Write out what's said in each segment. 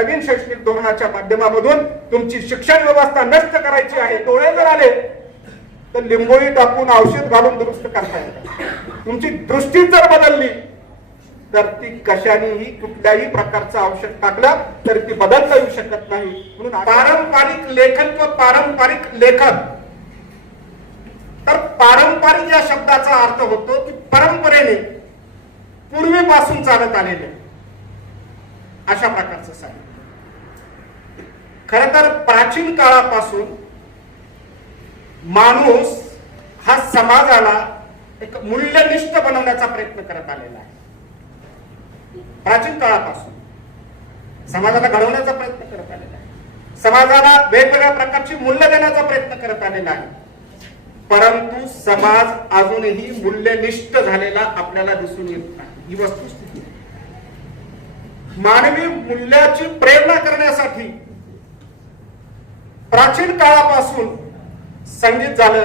नवीन शैक्षणिक धोरणाच्या माध्यमामधून तुमची शिक्षण व्यवस्था नष्ट करायची आहे. डोळे जर आले तर लिंबोळी टाकून औषध घालून दुरुस्त करता येतात. तुमची दृष्टी जर बदलली तर ती कशानेही कुठल्याही प्रकारचं औषध टाकलं तर ती बदलता येऊ शकत नाही. म्हणून पारंपरिक लेखन व पारंपरिक लेखन, तर पारंपरिक या शब्दाचा अर्थ होतो की परंपरेने पूर्वीपासून चालत आलेले अशा प्रकारचं साहित्य. खर तर प्राचीन काळापासून माणूस हा समाजाला एक मूल्यनिष्ठ बनवण्याचा प्रयत्न करत आलेला आहे. प्राचीन काळापासून समाजाला घडवण्याचा प्रयत्न करत आलेला आहे. समाजाला वेगवेगळ्या प्रकारची मूल्य देण्याचा प्रयत्न करत आलेला आहे. परंतु समाज अजूनही मूल्यनिष्ठ झालेला आपल्याला दिसून येत नाही. ही वस्तुस्थिती. मानवी मूल्याची प्रेरणा करण्यासाठी प्राचीन काळापासून संगीत झालं,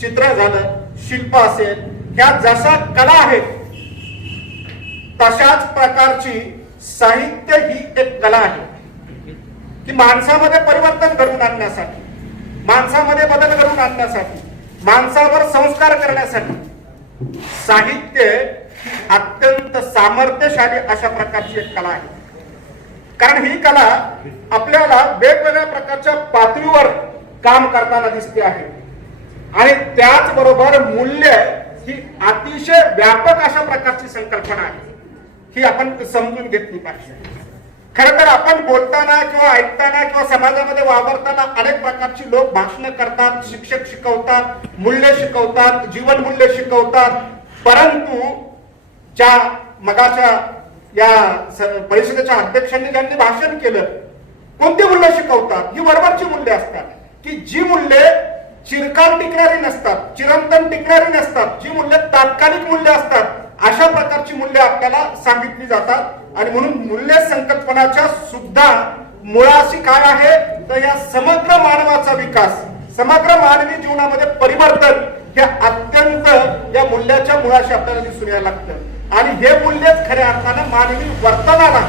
चित्र झालं, शिल्प असेल, ह्या जशा कला आहेत तशाच प्रकारची साहित्य ही एक कला आहे की माणसामध्ये परिवर्तन घडवून आणण्यासाठी, माणसामध्ये बदल घडवून आणण्यासाठी, माणसावर संस्कार करण्यासाठी साहित्य अत्यंत सामर्थ्यशाली अशा प्रकारची एक कला आहे. कारण ही कला आपल्याला वेगवेगळ्या प्रकारच्या पातळीवर काम करताना दिसते आहे आणि त्याचबरोबर मूल्य ही अतिशय व्यापक अशा प्रकारची संकल्पना आहे. ही आपण समजून घेतली पाहिजे. खरं तर आपण बोलताना किंवा ऐकताना किंवा समाजामध्ये वावरताना अनेक प्रकारची लोक भाषण करतात, शिक्षक शिकवतात, मूल्य शिकवतात, जीवन मूल्य शिकवतात. परंतु ज्या मगाच्या या परिषदेच्या अध्यक्षांनी ज्यांनी भाषण केलं, कोणती मूल्य शिकवतात? ही वरवरची मूल्य असतात की जी मूल्ये चिरकाल टिकणारी नसतात, चिरंतन टिकणारी नसतात, जी मूल्य तात्कालिक मूल्य असतात, अशा प्रकारची मूल्य आपल्याला सांगितली जातात. आणि म्हणून मूल्य संकल्पनाच्या सुद्धा मुळाशी काय आहे तर या समग्र मानवाचा विकास, समग्र मानवी जीवनामध्ये परिवर्तन हे अत्यंत या मूल्याच्या मुळाशी आपल्याला दिसून यायला लागतं. आणि हे मूल्यच खऱ्या अर्थानं मानवी वर्तनाला,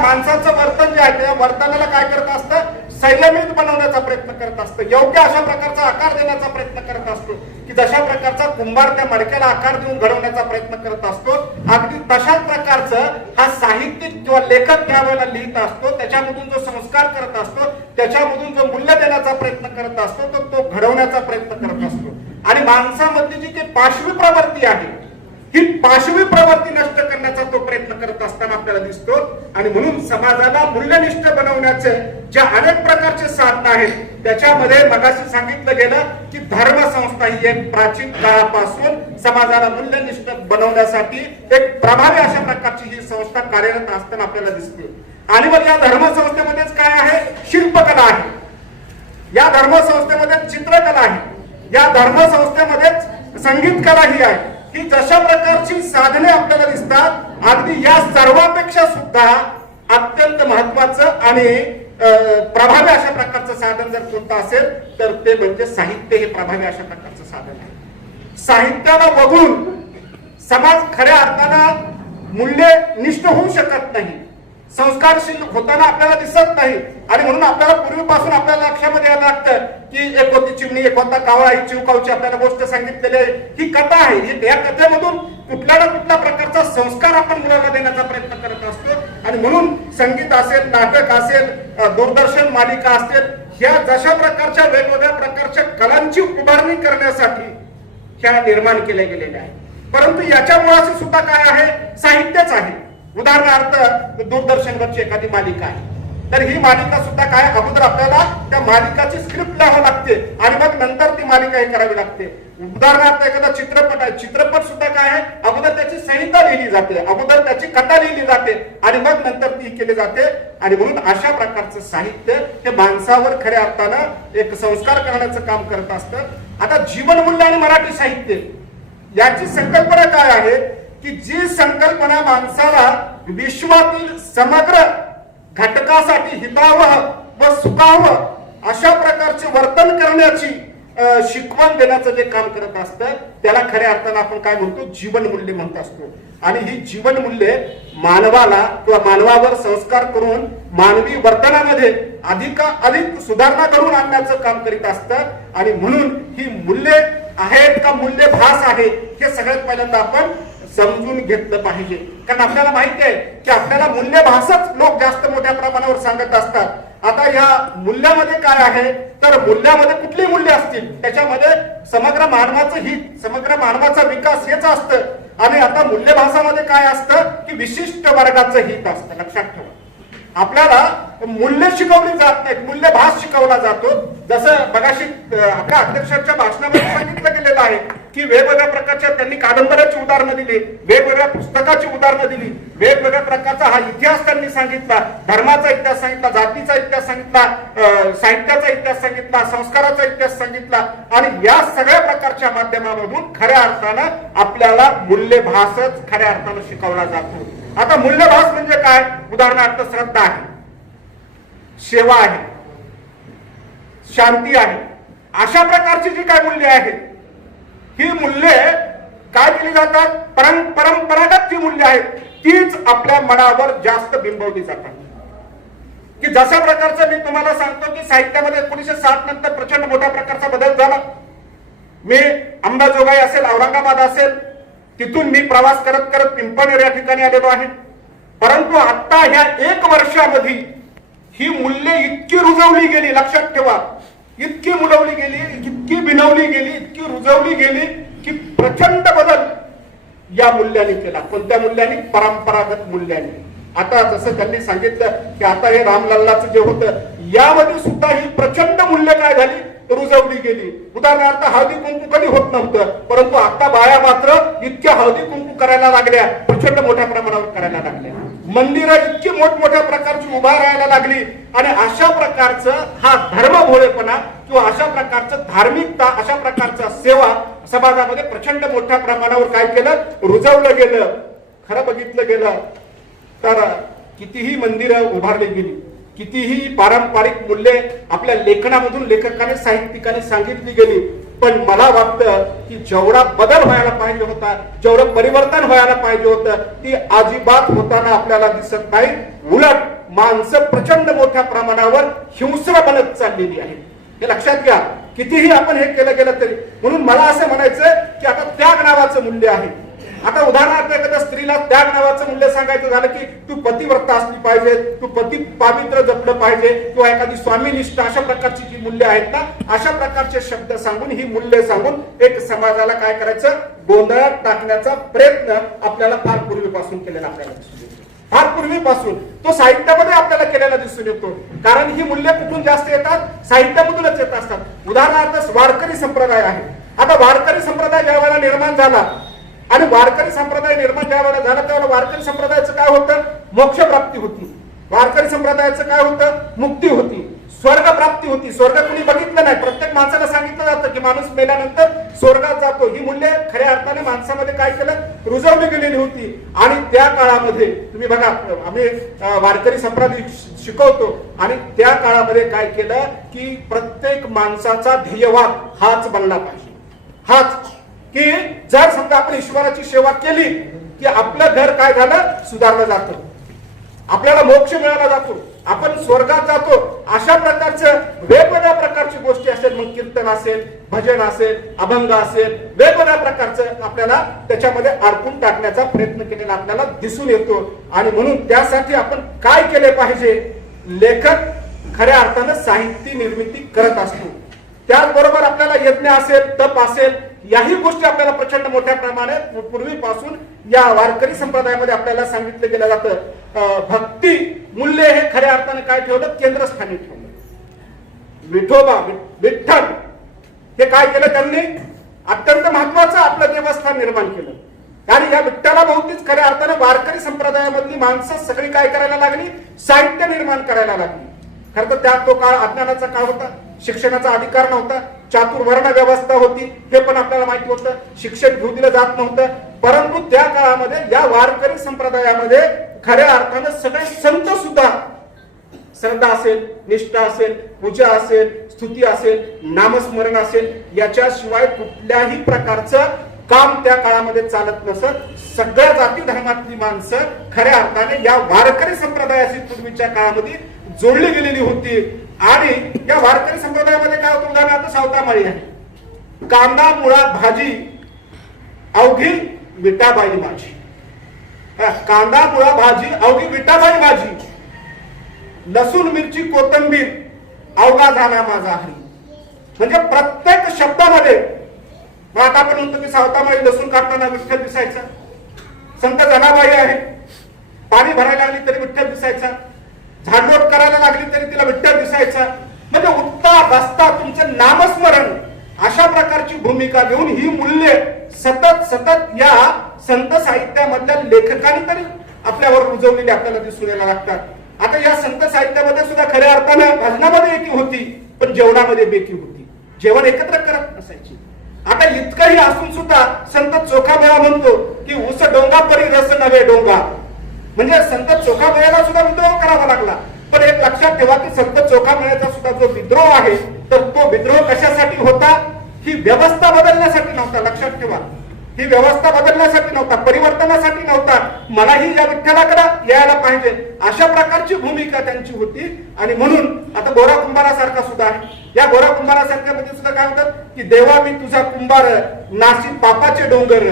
माणसाचं वर्तन जे आहे त्या वर्तनाला काय करत असतं, संयमित बनवण्याचा प्रयत्न करत असतं, योग्य अशा प्रकारचा आकार देण्याचा प्रयत्न करत असतो की जशा प्रकारचा कुंभार त्या मडक्याला आकार देऊन घडवण्याचा प्रयत्न करत असतो, अगदी तशाच प्रकारचं हा साहित्यिक किंवा लेखक त्यावेळेला लिहित असतो. त्याच्यामधून जो संस्कार करत असतो, त्याच्यामधून जो मूल्य देण्याचा प्रयत्न करत असतो तो घडवण्याचा प्रयत्न करत असतो. आणि माणसामधली जी काही पाशवी प्रवृत्ती आहे ही पाशवी प्रवृत्ती नष्ट करण्याचा तो प्रयत्न करत असताना आपल्याला दिसतो. आणि म्हणून समाजाला मूल्यनिष्ठ बनवण्याचे ज्या अनेक प्रकारचे साधन आहेत त्याच्यामध्ये मगाशी सांगितलं गेलं की धर्मसंस्था ही एक प्राचीन काळापासून समाजाला मूल्यनिष्ठ बनवण्यासाठी एक प्रभावी अशा प्रकारची ही संस्था कार्यरत असताना आपल्याला दिसते. आणि मग या धर्मसंस्थेमध्येच काय आहे, शिल्पकला आहे, या धर्मसंस्थेमध्ये चित्रकला आहे, या धर्मसंस्थेमध्येच संगीत कला ही आहे. ही जशा प्रकारची साधने आपल्याला दिसतात, अगदी या सर्वापेक्षा सुद्धा अत्यंत महत्वाचं आणि प्रभावी अशा प्रकारचं साधन जर कोणतं असेल तर ते म्हणजे साहित्य. हे प्रभावी अशा प्रकारचं साधन आहे. साहित्याला वगळून समाज खऱ्या अर्थानं मूल्यनिष्ठ होऊ शकत नाही, संस्कारशील होताना आपल्याला दिसत नाही. आणि म्हणून आपल्याला पूर्वीपासून आपल्याला लक्षामध्ये यायला लागतं की एक होती चिमणी, एक होता कावळा, ही चिवकावची आपल्याला गोष्ट सांगितलेली आहे. ही कथा आहे. या कथेमधून कुठल्या ना कुठल्या प्रकारचा संस्कार आपण मुलाला देण्याचा प्रयत्न करत असतो. आणि म्हणून संगीत असेल, नाटक असेल, दूरदर्शन मालिका असेल, ह्या जशा प्रकारच्या वेगवेगळ्या प्रकारच्या कलांची उभारणी करण्यासाठी ह्या निर्माण केल्या गेलेल्या आहेत. परंतु याच्या मुळाशी सुद्धा काय आहे, साहित्यच आहे. उदाहरणार्थ दूरदर्शनवरची एखादी मालिका आहे तर ही मालिका सुद्धा काय, अगोदर आपल्याला त्या मालिकाची स्क्रिप्ट लिहावी लागते आणि मग नंतर ती मालिका हे करावी लागते. उदाहरणार्थ एखादा चित्रपट आहे, चित्रपट सुद्धा काय आहे, अगोदर त्याची संहिता लिहिली जाते, अगोदर त्याची कथा लिहिली जाते आणि मग नंतर ती केली जाते. आणि म्हणून अशा प्रकारचं साहित्य हे माणसावर खऱ्या अर्थानं एक संस्कार करण्याचं काम करत असतं. आता जीवनमूल्य आणि मराठी साहित्य याची संकल्पना काय आहे की जी संकल्पना माणसाला विश्वातील समग्र घटकासाठी हितावह व सुखावह अशा प्रकारचे वर्तन करण्याची शिकवण देण्याचं जे काम करत असतं त्याला खऱ्या अर्थानं आपण काय म्हणतो, जीवनमूल्य म्हणत असतो. आणि ही जीवन मूल्ये मानवाला किंवा मानवावर संस्कार करून मानवी वर्तनामध्ये अधिक सुधारणा करून आणण्याचं काम करीत असतात. आणि म्हणून ही मूल्ये आहेत का मूल्यभास आहे हे सगळ्यात पहिल्यांदा आपण समजून घेतलं पाहिजे. कारण आपल्याला माहिती आहे की आपल्याला मूल्यभासच लोक जास्त मोठ्या प्रमाणावर सांगत असतात. आता या मूल्यामध्ये काय आहे तर मूल्यामध्ये कुठली मूल्य असतील त्याच्यामध्ये समग्र मानवाचं हित, समग्र मानवाचा विकास हेच असतं. आणि आता मूल्यभासामध्ये काय असतं की विशिष्ट वर्गाचं हित असतं. लक्षात ठेवा, आपल्याला मूल्य शिकवली जात नाहीत, मूल्यभास शिकवला जातो. जसं मगाशी आपल्या अध्यक्षांच्या भाषणामध्ये सांगितलं गेलेलं आहे की वेगवेगळ्या प्रकारच्या त्यांनी कादंबऱ्याची उदाहरणं दिली, वेगवेगळ्या पुस्तकाची उदाहरणं दिली, वेगवेगळ्या प्रकारचा हा इतिहास त्यांनी सांगितला, धर्माचा इतिहास सांगितला, जातीचा इतिहास सांगितला, साहित्याचा इतिहास सांगितला, संस्काराचा इतिहास सांगितला. आणि या सगळ्या प्रकारच्या माध्यमामधून खऱ्या अर्थानं आपल्याला मूल्यभासच खऱ्या अर्थानं शिकवला जातो. आता मूल्यभास म्हणजे काय? उदाहरणार्थ श्रद्धा आहे, सेवा आहे, शांती आहे. अशा प्रकारची जी काय मूल्य आहेत ही मूल्ये काय केली जातात? परंपरागत जी मूल्य आहेत तीच आपल्या मनावर जास्त बिंबवली जातात. की जशा प्रकारचं मी तुम्हाला सांगतो की साहित्यामध्ये 1960 नंतर प्रचंड मोठ्या प्रकारचा बदल झाला. मी अंबाजोगाई असेल, औरंगाबाद असेल, तिथून मी प्रवास करत करत पिंपळनेर या ठिकाणी आलेलो आहे. परंतु आता ह्या 1 वर्षामध्ये ही मूल्ये इतकी रुजवली गेली, लक्षात ठेवा, इतकी मुलवली गेली, इतकी बिनवली गेली, इतकी रुजवली गेली की प्रचंड बदल या मूल्यांनी केला. कोणत्या मूल्यांनी? परंपरागत मूल्यांनी. आता जसं त्यांनी सांगितलं की आता हे रामलल्लाचं जे होतं यामध्ये सुद्धा ही प्रचंड मूल्य काय झाली? रुजवली गेली. उदाहरणार्थ हळदी कुंकू कधी होत नव्हतं, परंतु आता बाया मात्र इतक्या हळदी कुंकू करायला लागल्या, प्रचंड मोठ्या प्रमाणावर करायला लागल्या. मंदिरं इतकी मोठमोठ्या प्रकारची उभा राहायला लागली. आणि अशा प्रकारचं हा धर्मभोळेपणा किंवा अशा प्रकारचं धार्मिकता, अशा प्रकारचा सेवा समाजामध्ये प्रचंड मोठ्या प्रमाणावर काय केलं? रुजवलं गेलं. खरं बघितलं गेलं तर कितीही मंदिरं उभारली गेली, कितीही पारंपरिक मूल्ये आपल्या लेखनामधून लेखकाने, साहित्यिकाने सांगितली गेली, पण मला वाटतं की जेवढा बदल व्हायला पाहिजे होता, जेवढं परिवर्तन व्हायला पाहिजे होतं, ती अजिबात होताना आपल्याला दिसत नाही. उलट माणसं प्रचंड मोठ्या प्रमाणावर हिंस्र बनत चाललेली आहे. हे लक्षात घ्या, कितीही आपण हे केलं गेलं तरी. म्हणून मला असं म्हणायचं की आता त्याग नावाचं मूल्य आहे. आता उदाहरणार्थ एखाद्या स्त्रीला त्याग नावाचं मूल्य सांगायचं झालं की तू पतिव्रता असली पाहिजे, तू पती पावित्र्य जपलं पाहिजे, किंवा एखादी स्वामीनिष्ठ, अशा प्रकारची जी मूल्य आहेत ना, अशा प्रकारचे शब्द सांगून, ही मूल्य सांगून एक समाजाला काय करायचं? गोंधळात टाकण्याचा प्रयत्न आपल्याला फार पूर्वीपासून केलेला आपल्याला दिसून येतो. फार पूर्वीपासून तो साहित्यामध्ये आपल्याला केलेला दिसून येतो. कारण ही मूल्य कुठून जास्त येतात? साहित्यामधूनच येत असतात. उदाहरणार्थ वारकरी संप्रदाय आहे. आता वारकरी संप्रदाय ज्या वेळेला निर्माण झाला आणि वारकरी संप्रदाय निर्माण ज्या वेळेला झाला त्यावेळेला वारकरी संप्रदायाचं काय होतं? मोक्ष प्राप्ती होती. वारकरी संप्रदायाचं काय होतं? मुक्ती होती, स्वर्ग प्राप्ती होती. स्वर्ग कुणी बघितलं नाही, प्रत्येक माणसाला सांगितलं जातं की माणूस मेल्यानंतर स्वर्गात जातो. ही मूल्य खऱ्या अर्थाने माणसामध्ये काय केलं? रुजवली गेलेली होती. आणि त्या काळामध्ये तुम्ही बघा, आम्ही वारकरी संप्रदाय शिकवतो, आणि त्या काळामध्ये काय केलं की प्रत्येक माणसाचा ध्येयवाद हाच बनला पाहिजे. हाच की जर समजा आपण ईश्वराची सेवा केली की आपलं घर काय झालं? सुधारलं जातं, आपल्याला मोक्ष मिळाला जातो, आपण स्वर्गात जातो. अशा प्रकारचं वेगवेगळ्या प्रकारची गोष्टी असेल, मग कीर्तन असेल, भजन असेल, अभंग असेल, वेगवेगळ्या प्रकारचं आपल्याला त्याच्यामध्ये अडकून टाकण्याचा प्रयत्न केलेला आपल्याला दिसून येतो. आणि म्हणून त्यासाठी आपण काय केले पाहिजे? लेखक खऱ्या अर्थानं साहित्य निर्मिती करत असतो. त्याचबरोबर आपल्याला यज्ञ असेल, तप असेल, याही गोष्टी आपल्याला प्रचंड मोठ्या प्रमाणात पूर्वीपासून या वारकरी संप्रदायामध्ये आपल्याला सांगितलं गेलं जातं. भक्ती मूल्य हे खऱ्या अर्थाने काय ठेवलं? केंद्रस्थानी ठेवलं. विठोबा, विठ्ठल हे काय केलं? त्यांनी अत्यंत महत्वाचं आपलं देवस्थान निर्माण केलं. आणि या विठ्ठला भोवतीच खऱ्या अर्थाने वारकरी संप्रदायामधली माणसं सगळी काय करायला लागली? साहित्य निर्माण करायला लागली. खरं तर त्यात तो काळ अज्ञानाचा काळ होता, शिक्षणाचा अधिकार नव्हता, चातुर्वर्ण व्यवस्था होती, हे पण आपल्याला माहिती होतं. शिक्षण घेऊ दिलं जात नव्हतं. परंतु त्या काळामध्ये या वारकरी संप्रदायामध्ये खऱ्या अर्थानं सगळे संत सुद्धा श्रद्धा असेल, निष्ठा असेल, पूजा असेल, स्तुती असेल, नामस्मरण असेल, याच्याशिवाय कुठल्याही प्रकारचं काम त्या काळामध्ये चालत नसत. सगळ्या जाती धर्मातली माणसं खऱ्या अर्थाने या वारकरी संप्रदायाशी पूर्वीच्या काळामध्ये जोडली गेलेली होती. आणि या वारकरी संप्रदायामध्ये काय होतं, उदाहरणार्थ सावतामाळी आहे, कांदा मुळा भाजी अवघी विटाबाई माझी. कांदा मुळा भाजी अवघी विटाबाई माझी, लसूण मिरची कोथंबीर अवघा झाला माझा हरी. म्हणजे प्रत्येक शब्दामध्ये, आता आपण म्हणतो की सावतामाळी लसूण काढताना विठ्ठल दिसायचा, संत जनाबाई आहे पाणी भरायला लागली तरी विठ्ठल दिसायचा, झाडलोट करायला लागली तरी तिला विठ्ठल दिसायचा. म्हणजे उठता बसता तुमचं नामस्मरण, अशा प्रकारची भूमिका घेऊन ही मूल्ये सतत सतत या संत साहित्यामधल्या लेखकांनी तरी आपल्यावर रुजवलेली आपल्याला दिसून यायला लागतात. आता या संत साहित्यामध्ये सुद्धा खऱ्या अर्थानं भजनामध्ये एकी होती, पण जेवणामध्ये बेकी होती, जेवण एकत्र करत नसायची. आता इतकंही असून सुद्धा संत चोखामेळा म्हणतो की ऊस डोंगा परी रस नव्हे डोंगा. म्हणजे संत चोखामेळ्याला सुद्धा विद्रोह करावा लागला. पण एक लक्षात ठेवा की संत चोखामेळ्याचा सुद्धा जो विद्रोह आहे, तर तो विद्रोह कशासाठी होता, ही व्यवस्था बदलण्यासाठी नव्हता. लक्षात ठेवा, ही व्यवस्था बदलण्यासाठी नव्हता, परिवर्तनासाठी नव्हता. मलाही या विठ्ठलाकडे यायला पाहिजे, अशा प्रकारची भूमिका त्यांची होती. आणि म्हणून आता गोरा कुंभारासारखा सुद्धा आहे. या गोरा कुंभारासारख्या मध्ये सुद्धा काय म्हणतात की देवा मी तुझा कुंभार नाशिक पापाचे डोंगर.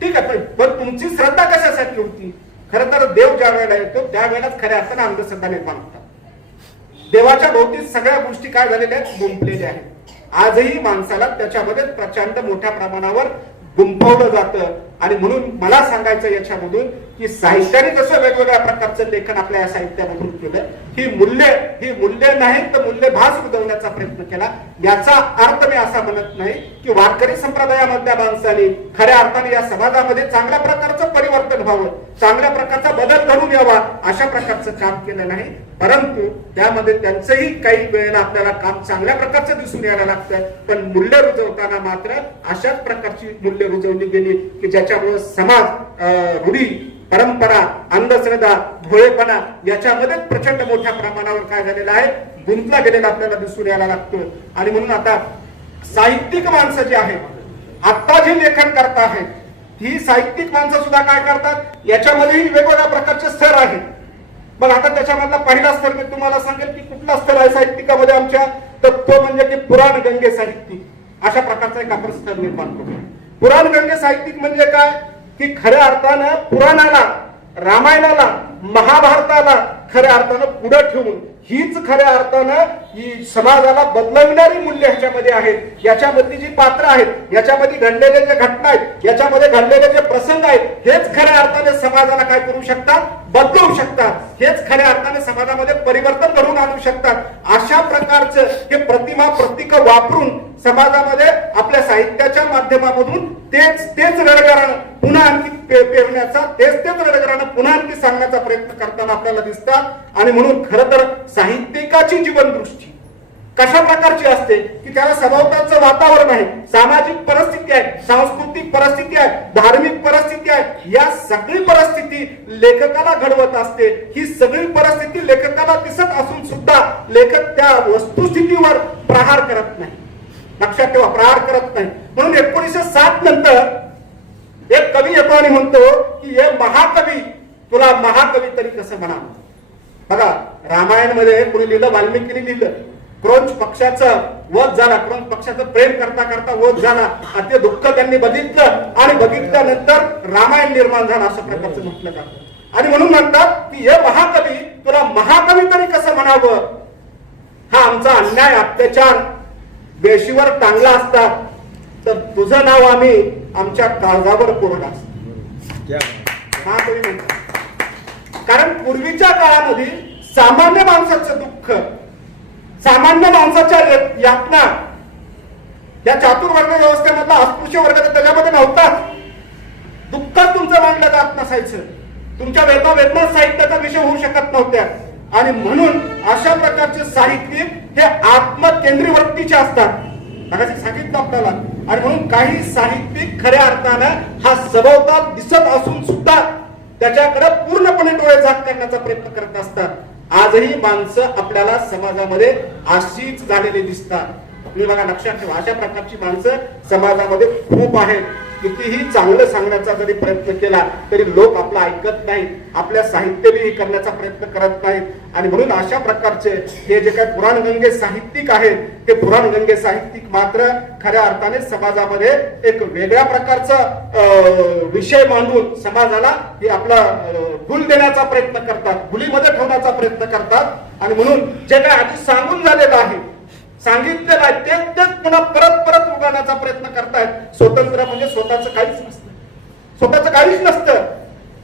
ठीक आहे, पण तुमची श्रद्धा कशासाठी होती? खरं तर देव ज्या वेळेला येतो त्यावेळेलाच खऱ्या अर्थाने अंधश्रद्धा निर्माण होतात. देवाच्या भोवती सगळ्या गोष्टी काय झालेल्या आहेत, गुंफलेल्या आहेत. आजही माणसाला त्याच्यामध्ये प्रचंड मोठ्या प्रमाणावर गुंफवलं जातं. आणि म्हणून मला सांगायचं याच्यामधून की साहित्याने जसं वेगवेगळ्या प्रकारचं लेखन आपल्या या साहित्यामधून केलं, ही मूल्य नाही तर मूल्यभास रुजवण्याचा प्रयत्न केला. याचा अर्थ मी असा म्हणत नाही की वारकरी संप्रदायामधल्या माणसांनी खऱ्या अर्थाने या समाजामध्ये चांगल्या प्रकारचं परिवर्तन व्हावं, चांगल्या प्रकारचा बदल घडून यावा, अशा प्रकारचं काम केलं नाही. परंतु त्यामध्ये त्यांचंही काही वेळेला आपल्याला काम चांगल्या प्रकारचं दिसून यायला लागतं. पण मूल्य रुजवताना मात्र अशाच प्रकारची मूल्य रुजवली गेली की ज्याच्यामुळे समाज रूढी परंपरा अंधश्रद्धा भोळेपणा याच्यामध्ये प्रचंड मोठ्या प्रमाणावर काय झालेलं आहे, गुंतला गेलेला आपल्याला दिसून यायला लागतो. आणि म्हणून आता साहित्यिक माणसं जी आहेत, आता जे लेखन करत आहेत, ही साहित्यिक माणसं सुद्धा काय करतात, याच्यामध्येही वेगवेगळ्या प्रकारचे स्तर आहेत. मग आता त्याच्यामधला पहिला स्तर मी तुम्हाला सांगेल की कुठला स्तर आहे साहित्यिकामध्ये आमच्या, तर तो म्हणजे की पुराण गंगे साहित्यिक. अशा प्रकारचा एक आपण स्तर निर्माण करतो. पुराण गंगे साहित्यिक म्हणजे काय की खऱ्या अर्थानं पुराणाला, रामायणाला, महाभारताला खऱ्या अर्थानं पुढे ठेवून हीच खऱ्या अर्थानं ही समाजाला बदलविणारी मूल्य ह्याच्यामध्ये आहेत. याच्यामधली जी पात्र आहेत, याच्यामध्ये घडलेले जे घटना आहेत, याच्यामध्ये घडलेले जे प्रसंग आहेत, हेच खऱ्या अर्थाने समाजाला काय करू शकतात, बदलवू शकतात. हेच खऱ्या अर्थाने समाजामध्ये परिवर्तन घडवून आणू शकतात. अशा प्रकारचं हे प्रतिमा प्रतीक वापरून समाजामध्ये आपल्या साहित्याच्या माध्यमामधून तेच रणगाणं पुन्हा आणखी पेरण्याचा, तेच रणगाणं पुन्हा आणखी सांगण्याचा प्रयत्न करताना आपल्याला दिसतात. आणि म्हणून खरं तर साहित्यिकाची जीवनदृष्टी कशा प्रकारची असते की त्याला सभोवतालचं वातावरण आहे, सामाजिक परिस्थिती आहे, सांस्कृतिक परिस्थिती आहे, धार्मिक परिस्थिती आहे, या सगळी परिस्थिती लेखकाला घडवत असते. ही सगळी परिस्थिती लेखकाला दिसत असून सुद्धा लेखक त्या वस्तुस्थितीवर प्रहार करत नाही. लक्षात ठेवा, प्रहार करत नाही. म्हणून 1907 नंतर एक कवी येतो आणि म्हणतो की हे महाकवी, तुला महाकवी तरी कसं म्हणावं. बघा, रामायण मध्ये कोणी लिहिलं, वाल्मिकीने लिहिलं, क्रौंच पक्षाचं वध झाला, क्रौंच पक्षाचं प्रेम करता करता वध झाला, ते दुःख त्यांनी बघितलं आणि बघितल्यानंतर रामायण निर्माण झालं, असं प्रकारचं म्हटलं जातं. आणि म्हणून म्हणतात की हे महाकवी, तुला महाकवी तरी कसं म्हणावं. हा आमचा अन्याय अत्याचार वेशीवर टांगला असता तर तुझं नाव आम्ही आमच्या काळजावर कोरलं असतं. महाकवी म्हणतात. कारण पूर्वीच्या काळामध्ये सामान्य माणसाचं दुःख, सामान्य माणसाच्या यातना, या चातुर्वर्ग व्यवस्थेमधला अस्पृश्य वर्ग त्याच्यामध्ये नव्हता. दुःखात तुमचं मांडलं जात नसायचं, तुमच्या वेदना साहित्याचा विषय होऊ शकत नव्हत्या. आणि म्हणून अशा प्रकारचे साहित्यिक हे आत्मकेंद्री वृत्तीचे असतात, सांगितलं आपल्याला. आणि म्हणून काही साहित्यिक खऱ्या अर्थानं हा सभोवताल दिसत असून सुद्धा त्याच्याकडे पूर्णपणे डोळे झाक करण्याचा प्रयत्न करत असतात. आजही माणसं आपल्याला समाजामध्ये अशीच झालेली दिसतात. तुम्ही बघा, लक्षात ठेवा, अशा प्रकारची माणसं समाजामध्ये खूप आहेत कितीही चांगलं सांगण्याचा जरी प्रयत्न केला तरी लोक आपलं ऐकत नाही, आपल्या साहित्यविही करण्याचा प्रयत्न करत नाहीत. आणि म्हणून अशा प्रकारचे हे जे काही पुराणगंगे साहित्यिक आहेत ते पुराणगंगे साहित्यिक मात्र खऱ्या अर्थाने समाजामध्ये एक वेगळ्या प्रकारचा विषय मांडून समाजाला हे आपला भूल देण्याचा प्रयत्न करतात, भुलीमध्ये ठेवण्याचा प्रयत्न करतात. आणि म्हणून जे काही आधी सांगून झालेलं आहे, सांगितलेलं आहे तेच पुन्हा परत परत उगाण्याचा प्रयत्न करतायत. स्वतंत्र म्हणजे स्वतःच काहीच नसतं, स्वतःच काहीच नसतं,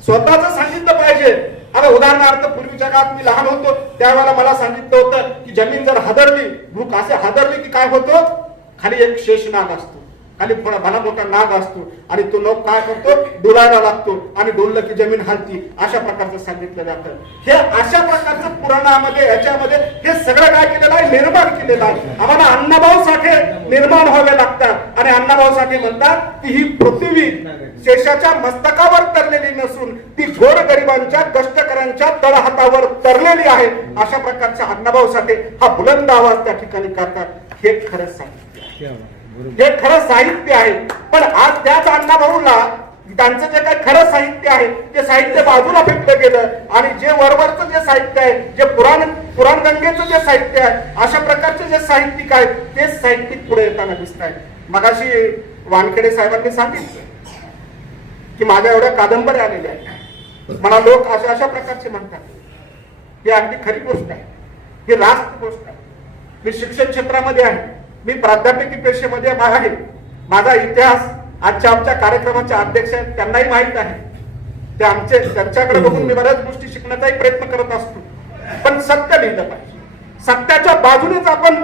स्वतःच सांगितलं पाहिजे. आता उदाहरणार्थ पूर्वीच्या काळात मी लहान होतो त्यावेळेला मला सांगितलं होतं की जमीन जर हादरली, भूक असे हादरली की काय होतं, खाली एक शेषनाग असतो, खाली भला मोठा नाग असतो आणि तो नाग काय करतो, डोलायला लागतो आणि डोललं की जमीन हलती. अशा प्रकारचं सांगितलं जातं. हे अशा प्रकारचं पुराणामध्ये याच्यामध्ये हे सगळं काय केलेलं आहे, निर्माण केलेलं आहे. आम्हाला अण्णाभाऊ साठे निर्माण व्हावे लागतात आणि अण्णाभाऊ साठे म्हणतात की ही पृथ्वी शेषाच्या मस्तकावर तरलेली नसून ती गोरगरिबांच्या कष्टकऱ्यांच्या तळहातावर तरलेली आहे. अशा प्रकारच्या अण्णाभाऊ साठे हा बुलंद आवाज त्या ठिकाणी करतात. हे खरं साहित्य आहे, हे खरं साहित्य आहे. पण आज त्याच अण्णाभाऊला त्यांचं जे काही खरं साहित्य आहे ते साहित्य बाजूला फेकलं गेलं आणि जे वरवरचं जे साहित्य आहे, जे पुराणगंगेचं जे साहित्य आहे, अशा प्रकारचे जे साहित्यिक आहेत तेच साहित्यिक पुढे येताना दिसत आहेत. मगाशी वानखेडे साहेबांनी सांगितलं की माझ्या एवढ्या कादंबऱ्या आलेल्या आहेत. मला लोक अशा अशा प्रकारचे म्हणतात. ही अगदी खरी गोष्ट आहे, ही रास्त गोष्ट आहे. मी शिक्षण क्षेत्रामध्ये आहे, मी प्राध्यापकी पेशेमध्ये आहे. माझा इतिहास आजच्या आमच्या कार्यक्रमाचे अध्यक्ष आहेत त्यांनाही माहित आहे. ते त्यांच्याकडे बघून मी बऱ्याच गोष्टी शिकण्याचाही प्रयत्न करत असतो. पण सत्य लिहिलं पाहिजे, सत्याच्या बाजूनेच आपण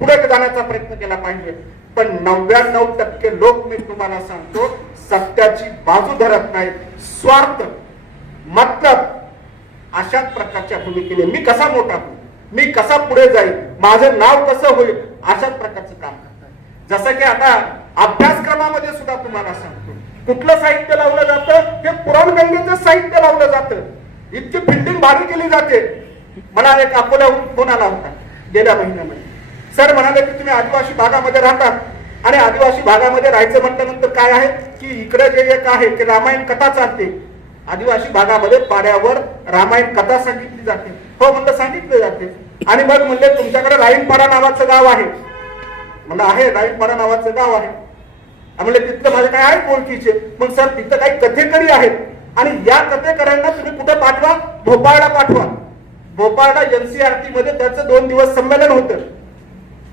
पुढे जाण्याचा प्रयत्न केला पाहिजे. पण 99% लोक मी तुम्हाला सांगतो सत्याची बाजू धरत नाहीत, स्वार्थ मतलब अशाच प्रकारच्या भूमिकेने मी कसा मोठा होईल, मी कसा पुढे जाईल, माझं नाव कसं होईल, अशाच प्रकारचं काम करतात. जसं की आता अभ्यासक्रमामध्ये सुद्धा तुम्हाला सांगतो कुठलं साहित्य लावलं जातं, हे पुराणगंगेचं साहित्य लावलं जातं. इतकी फिल्डिंग भारी केली जाते. मला एक अकोल्याहून फोन आला होता गेल्या महिन्यामध्ये. सर म्हणाले की तुम्ही आदिवासी भागामध्ये राहतात आणि आदिवासी भागामध्ये राहायचं म्हटल्यानंतर काय आहे की इकडे जे एक आहे की रामायण कथा चालते, आदिवासी भागामध्ये पाड्यावर रामायण कथा सांगितली जाते. हो म्हणलं सांगितले जाते. आणि मग म्हणले तुमच्याकडे राईनपाडा नावाचं गाव आहे. म्हणलं आहे, राईनपाडा नावाचं गाव आहे. म्हणले तिथलं माझे काय आहे ओळखीचे. मग सर तिथं काही कथेकरी आहेत आणि या कथेकऱ्यांना तुम्ही कुठे पाठवा, भोपाळला पाठवा. भोपाळला NCERT मध्ये त्याचं 2 दिवस संमेलन होतं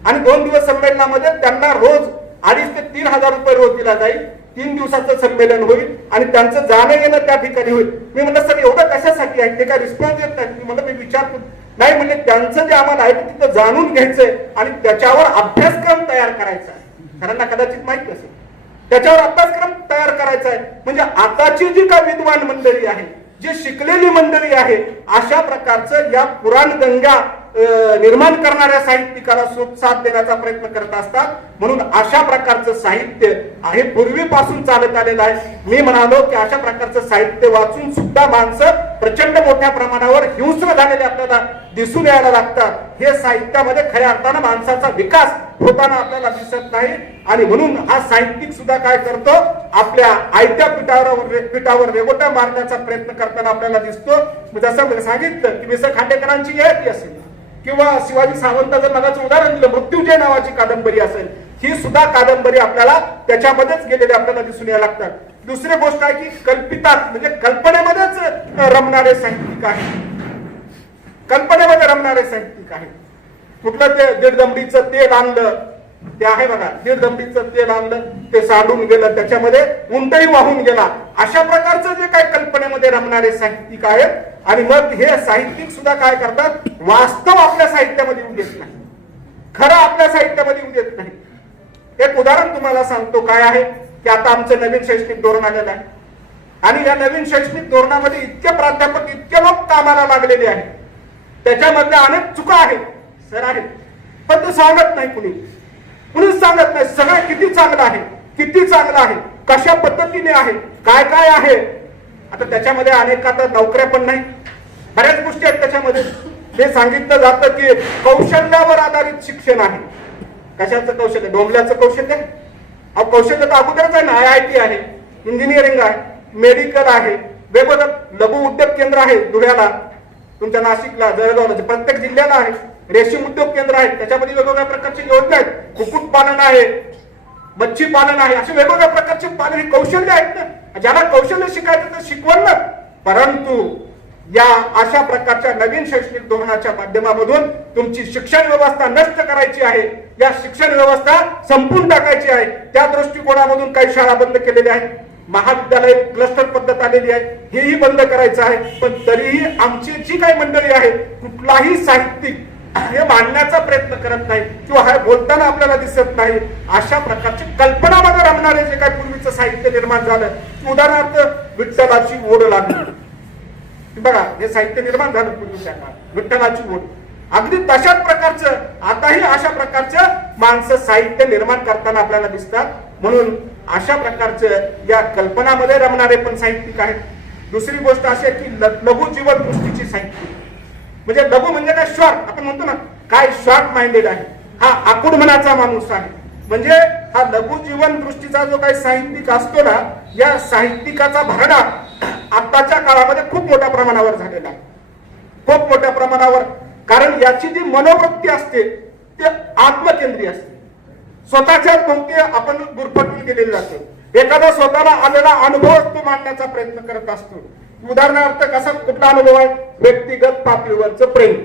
आणि 2 दिवस संमेलनामध्ये त्यांना रोज 2,500 ते 3,000 रुपये रोज दिला जाईल. 3 दिवसाचं संमेलन होईल आणि त्यांचं जाणं येणं त्या ठिकाणी होईल. मी म्हणलं सर एवढं कशासाठी आहे, ते काय रिस्पॉन्स देत नाही. मी म्हणलं मी विचारतो. नाही म्हणले त्यांचं जे आम्हाला आहे ते तिथं जाणून घ्यायचंय आणि त्याच्यावर अभ्यासक्रम तयार करायचा आहे. सरांना कदाचित माहित नसेल, त्याच्यावर अभ्यासक्रम तयार करायचा आहे. म्हणजे आताची जी काही विद्वान मंडळी आहे, जी शिकलेली मंडळी आहे, अशा प्रकारचं या पुराणगंगा निर्माण करणाऱ्या साहित्यिकाला साथ देण्याचा प्रयत्न करत असतात. म्हणून अशा प्रकारचं साहित्य आहे पूर्वीपासून चालत आलेलं आहे. मी म्हणालो की अशा प्रकारचं साहित्य वाचून सुद्धा माणसं प्रचंड मोठ्या प्रमाणावर हिंस्र झालेले आपल्याला दिसून यायला लागतात. हे साहित्यामध्ये खऱ्या अर्थानं माणसाचा विकास होताना आपल्याला दिसत नाही. आणि म्हणून हा साहित्यिक सुद्धा काय करतो, आपल्या आयत्या पिठावर रेगोट्या मारण्याचा प्रयत्न करताना आपल्याला दिसतो. जसं सांगितलं की विस खांडेकरांची ययाती असेल किंवा शिवाजी सावंताचं मगाचं उदाहरण दिलं मृत्युंजय नावाची कादंबरी असेल, ही सुद्धा कादंबरी आपल्याला त्याच्यामध्येच गेलेली आपल्याला दिसून यायला लागतात. दुसरी गोष्ट आहे की कल्पितात म्हणजे कल्पनेमध्येच रमणारे साहित्यिक आहे, कल्पनेमध्ये रमणारे साहित्यिक आहे. कुठलं ते दीडदमडीचं तेल आणलं, ते आहे बघा, दीडदमडीचं तेल आणलं, ते सांडून गेलं, त्याच्यामध्ये उंटही वाहून गेला. अशा प्रकारचं जे काही कल्पनेमध्ये रमणारे साहित्यिक आहेत. आणि मग हे साहित्यिक सुद्धा काय करतात, वास्तव आपल्या साहित्यामध्ये येऊ देत नाही, खरं आपल्या साहित्यामध्ये येऊ देत नाही. एक उदाहरण तुम्हाला सांगतो काय आहे की आता आमचं नवीन शैक्षणिक धोरण आलेलं आहे आणि या नवीन शैक्षणिक धोरणामध्ये इतके प्राध्यापक, इतके लोक कामाला लागलेले आहेत, त्याच्यामध्ये अनेक चुका आहेत सर आहेत, पण ते सांगत नाही, कुणीच सांगत नाही. सगळं किती चांगलं आहे, किती चांगलं आहे, कशा पद्धतीने आहे, काय काय आहे. आता त्याच्यामध्ये अनेक आता नोकऱ्या पण नाही, बऱ्याच गोष्टी आहेत त्याच्यामध्ये. हे सांगितलं जातं की कौशल्यावर आधारित शिक्षण आहे. कशाचं कौशल्य, डोंबल्याचं कौशल्य कौशल्य तर अगोदरच आहे ना, IIT आहे, इंजिनिअरिंग आहे, मेडिकल आहे, वेगवेगळं लघु उद्योग केंद्र आहे धुळ्याला, तुमच्या नाशिकला, जळगावला, प्रत्येक जिल्ह्याला आहे. रेशीम उद्योग केंद्र आहे, त्याच्यामध्ये वेगवेगळ्या प्रकारची योजना आहेत. कुक्कुट पालन आहे, मच्छी पालन आहे, असे वेगवेगळ्या प्रकारचे पालन ही कौशल्य आहेत ना. ज्याला कौशल्य शिकायचं तर शिकवण ना. परंतु या अशा प्रकारच्या नवीन शैक्षणिक धोरणाच्या माध्यमामधून तुमची शिक्षण व्यवस्था नष्ट करायची आहे, या शिक्षण व्यवस्था संपून टाकायची आहे. त्या दृष्टिकोनामधून काही शाळा बंद केलेल्या आहेत, महाविद्यालय क्लस्टर पद्धत आलेली आहे, हेही बंद करायचं आहे. पण तरीही आमची जी काही मंडळी आहे कुठलाही साहित्यिक हे मांडण्याचा प्रयत्न करत नाही किंवा हे बोलताना आपल्याला दिसत नाही. अशा प्रकारची कल्पनामध्ये रमणारे जे काही पूर्वीचं साहित्य निर्माण झालं, उदाहरणार्थ विठ्ठलाची ओढ लागली, बघा हे साहित्य निर्माण झालं पूर्वीच्या काळात, विठ्ठलाची ओढ. अगदी तशाच प्रकारचं आताही अशा प्रकारचं माणसं साहित्य निर्माण करताना आपल्याला दिसतात. म्हणून अशा प्रकारचं या कल्पनामध्ये रमणारे पण साहित्यिक आहेत. दुसरी गोष्ट अशी आहे की लघु जीवन दृष्टीची साहित्यिक, म्हणजे लघु म्हणजे काय, शॉर्ट, आपण म्हणतो ना काय शॉर्ट माइंडेड आहे, हा आकुड मनाचा माणूस आहे. म्हणजे हा लघु जीवन दृष्टीचा जो काही साहित्यिक असतो ना, या साहित्यिकाचा भरणा आताच्या काळामध्ये खूप मोठ्या प्रमाणावर झालेला आहे, खूप मोठ्या प्रमाणावर. कारण याची जी मनोवृत्ती असते ते आत्मकेंद्रीय असते, स्वतःच्याच भोवती आपण गुरफटून गेलेले जाते. एखादा स्वतःला आलेला अनुभव तो मांडण्याचा प्रयत्न करत असतो. उदाहरणार्थ कसा कुठला अनुभव आहे, व्यक्तिगत पातळीवरचं प्रेम,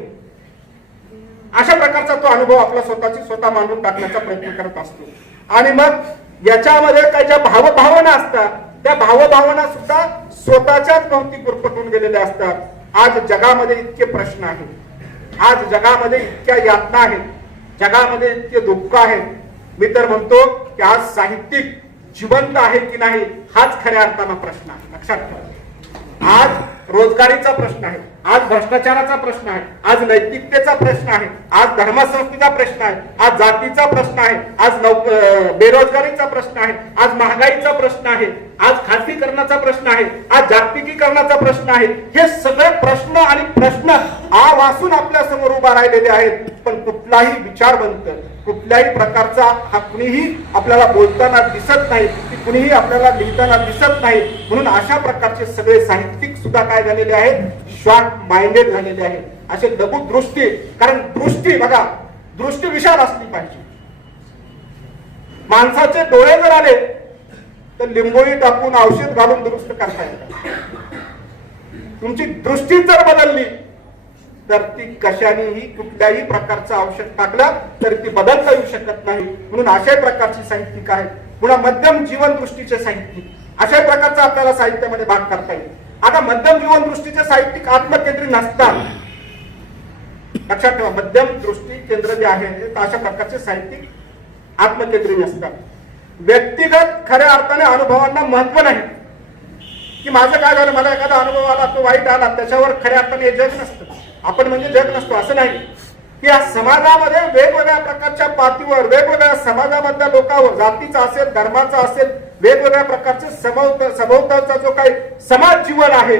अशा प्रकारचा तो अनुभव आपला स्वतःची स्वतः मांडून टाकण्याचा प्रयत्न करत असतो. आणि मग याच्यामध्ये काही ज्या भावभावना असतात त्या भावभावना सुद्धा स्वतःच्याच भोवती गुरफटून गेलेल्या असतात. आज जगामध्ये इतके प्रश्न आहेत, आज जगामध्ये इतक्या यातना आहेत, जगामध्ये इतके दुःख आहेत. मी तर म्हणतो की आज साहित्यिक जिवंत आहे की नाही हाच खऱ्या अर्थानं प्रश्न आहे. लक्षात ठेवा, आज रोजगारीचा प्रश्न आहे, आज भ्रष्टाचाराचा प्रश्न आहे, आज नैतिकतेचा प्रश्न आहे, आज धर्मसंस्थेचा प्रश्न आहे, आज जातीचा प्रश्न आहे, आज बेरोजगारीचा प्रश्न आहे, आज महागाईचा प्रश्न आहे, आज खासगीकरणाचा प्रश्न आहे, आज जागतिकीकरणाचा प्रश्न आहे. हे सगळे प्रश्न आणि प्रश्न आवासून आपल्या समोर उभा राहिलेले आहेत. पण कुठलाही विचारवंत, कुठल्याही प्रकारचा हा कुणीही आपल्याला बोलताना दिसत नाही, कुणीही आपल्याला लिहिताना दिसत नाही. म्हणून अशा प्रकारचे सगळे साहित्यिक सुद्धा काय झालेले आहेत, शॉर्ट माइंडेड झालेले आहेत, असे लघु दृष्टी. कारण दृष्टी बघा, दृष्टी विशाल असली पाहिजे. माणसाचे डोळे जर आले तर लिंबोळी टाकून औषध घालून दुरुस्त करता येतात. तुमची दृष्टी जर बदलली तर ती कशानेही कुठल्याही प्रकारचं औषध टाकलं तर ती बदलता येऊ शकत नाही. म्हणून अशा प्रकारची साहित्यिक आहेत. पुन्हा मध्यम जीवन दृष्टीचे साहित्यिक, अशा प्रकारचा आपल्याला साहित्यामध्ये भाग करता येईल. आता मध्यम जीवन दृष्टीचे साहित्यिक आत्मकेंद्रित नसतात. लक्षात ठेवा, मध्यम दृष्टी केंद्र जे आहे अशा प्रकारचे साहित्यिक आत्मकेंद्रित नसतात. व्यक्तिगत खऱ्या अर्थाने अनुभवांना महत्व नाही की माझं काय झालं, मला एखादा अनुभव आला, तो वाईट आला, त्याच्यावर खऱ्या अर्थाने हे जग नसतं, आपण म्हणजे जग नसतो. असं नाही की या समाजामध्ये वेगवेगळ्या प्रकारच्या पातळीवर, वेगवेगळ्या समाजामधल्या लोकांवर, जातीचा असेल, धर्माचा असेल, वेगवेगळ्या प्रकारचे सभोवतालचा जो काही समाज जीवन आहे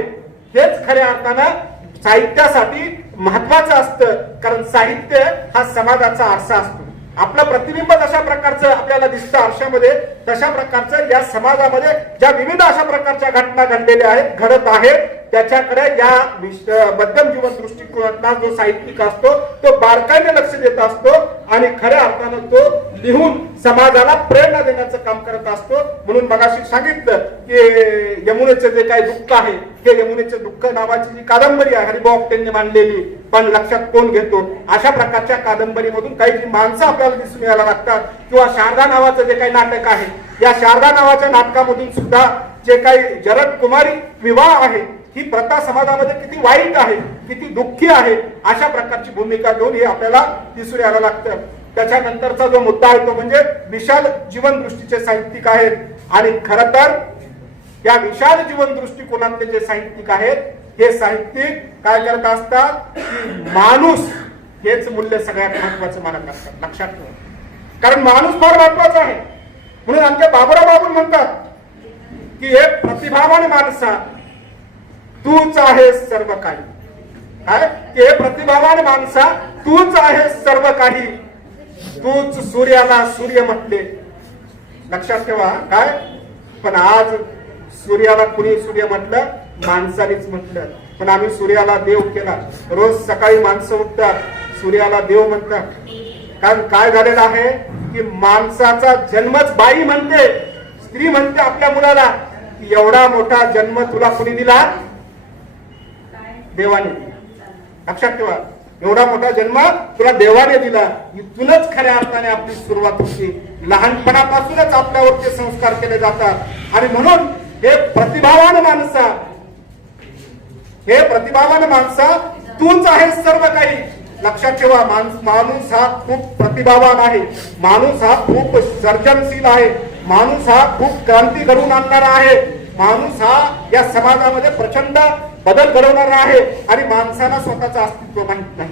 हेच खऱ्या अर्थानं साहित्यासाठी महत्वाचं असतं. कारण साहित्य हा समाजाचा आरसा असतो. आपलं प्रतिबिंब जशा प्रकारचं आपल्याला दिसतं आरशामध्ये, तशा प्रकारचं या समाजामध्ये ज्या विविध अशा प्रकारच्या घटना घडलेल्या आहेत, घडत आहेत, त्याच्याकडे या मध्यम जीवन दृष्टिकोनातला जो साहित्यिक असतो तो बारकाईने लक्ष देत असतो आणि खऱ्या अर्थानं तो लिहून समाजाला प्रेरणा देण्याचं काम करत असतो. म्हणून मगाशी सांगितलं की यमुनेचे जे काही दुःख आहे, हे यमुनेचे दुःख नावाची जी कादंबरी आहे हरिभाऊ आपटेंनी मांडलेली, पण लक्षात कोण घेतो, अशा प्रकारच्या कादंबरीमधून काही जी माणसं आपल्याला दिसून यायला लागतात. किंवा शारदा नावाचं जे काही नाटक आहे, या शारदा नावाच्या नाटकामधून सुद्धा जे काही जरद कुमारी विवाह आहे, ही प्रथा समाजामध्ये किती वाईट आहे, किती दुःखी आहे, अशा प्रकारची भूमिका घेऊन हे आपल्याला दिसून यायला लागतं. त्याच्यानंतरचा जो मुद्दा आहे तो म्हणजे विशाल जीवन दृष्टीचे साहित्यिक आहेत. आणि खर तर या विशाल जीवन दृष्टिकोनातले जे साहित्यिक आहेत, हे साहित्यिक काय करत असतात की माणूस हेच मूल्य सगळ्यात महत्वाचं मानत असतात. लक्षात ठेवा, कारण माणूस फार महत्वाचा आहे. म्हणून आमच्या बाबुराव बाबू म्हणतात की एक प्रतिभावान माणसा तूच आहे सर्व काही. काय की हे प्रतिभावान माणसा तूच आहे सर्व काही, तूच सूर्याला सूर्य म्हटले, लक्षात ठेवा काय. पण आज सूर्याला कुणी सूर्य म्हटलं, माणसानेच म्हटलं. पण आम्ही सूर्याला देव केला. रोज सकाळी माणसं उठतात, सूर्याला देव म्हणतात. कारण काय झालेलं आहे की माणसाचा जन्मच बाई म्हणते, स्त्री म्हणते आपल्या मुलाला की एवढा मोठा जन्म तुला कुणी दिला, देवाने. लक्षात ठेवा, एवढा मोठा जन्म तुला देवाने दिला. इथूनच खऱ्या अर्थाने आपली सुरुवात होती. लहानपणापासूनच आपल्यावरचे संस्कार केले जातात. आणि म्हणून हे प्रतिभावान माणसा तूच आहे सर्व काही. लक्षात ठेवा, माणूस हा खूप प्रतिभावान आहे. माणूस हा खूप सर्जनशील आहे. माणूस हा खूप क्रांती घडवून आणणारा आहे. माणूस हा या समाजामध्ये प्रचंड बदल घडवणारा आहे. आणि माणसाला स्वतःचं अस्तित्व माहित नाही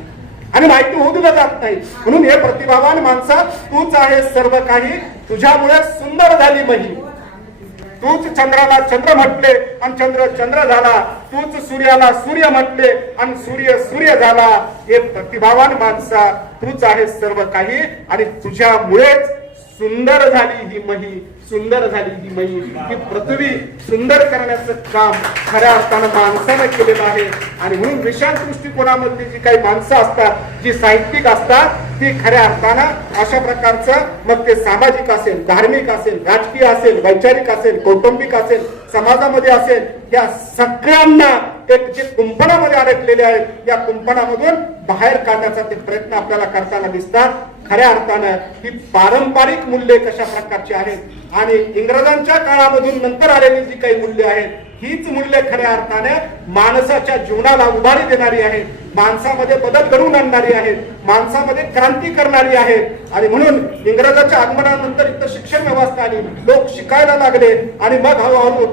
आणि माहिती होऊ दिलं जात नाही. म्हणून हे प्रतिभावान माणसा तूच आहे सर्व काही, तुझ्यामुळे सुंदर झाली मही. तूच चंद्राला चंद्र म्हटले आणि चंद्र चंद्र झाला. तूच सूर्याला सूर्य म्हटले आणि सूर्य सूर्य झाला. हे प्रतिभावान माणसा तूच आहे सर्व काही आणि तुझ्यामुळेच सुंदर झाली ही मही. सुंदर झाली ही मही. ही पृथ्वी सुंदर करण्याचं काम खऱ्या अर्थानं माणसानं केलेलं आहे. आणि म्हणून विशाल दृष्टिकोनामधली जी काही माणसं असतात, जी साहित्यिक असतात, ती खऱ्या अर्थानं अशा प्रकारचं, मग ते सामाजिक असेल, धार्मिक असेल, राजकीय असेल, वैचारिक असेल, कौटुंबिक असेल, समाजामध्ये असेल, या सगळ्यांना एक जे कुंपणामध्ये अडकलेले आहेत, या कुंपणामधून बाहेर काढण्याचा ते प्रयत्न आपल्याला करताना दिसतात. खऱ्या अर्थानं ही पारंपरिक मूल्ये कशा प्रकारची आहेत आणि इंग्रजांच्या काळामधून नंतर आलेली जी काही मूल्य आहेत, हीच मूल्य खऱ्या अर्थाने माणसाच्या जीवनाला उभारी देणारी आहेत, माणसामध्ये बदल घडवून आणणारी आहेत, माणसामध्ये क्रांती करणारी आहेत. आणि म्हणून इंग्रजाच्या आगमनानंतर इथं शिक्षण व्यवस्था आली, लोक शिकायला लागले आणि मग हळूहळू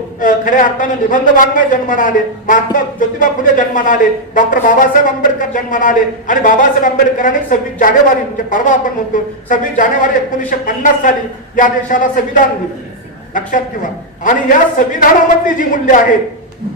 खऱ्या अर्थाने निबंध वाङ्मय जन्माला आले, महात्मा ज्योतिबा फुले जन्माला आले, डॉक्टर बाबासाहेब आंबेडकर जन्माला आले. आणि बाबासाहेब आंबेडकरांनी 26 जानेवारी म्हणजे परवा आपण म्हणतो 26 जानेवारी 1950 साली या देशाला संविधान दिले. लक्षात ठेवा. आणि या संविधानामधली जी मूल्य आहेत,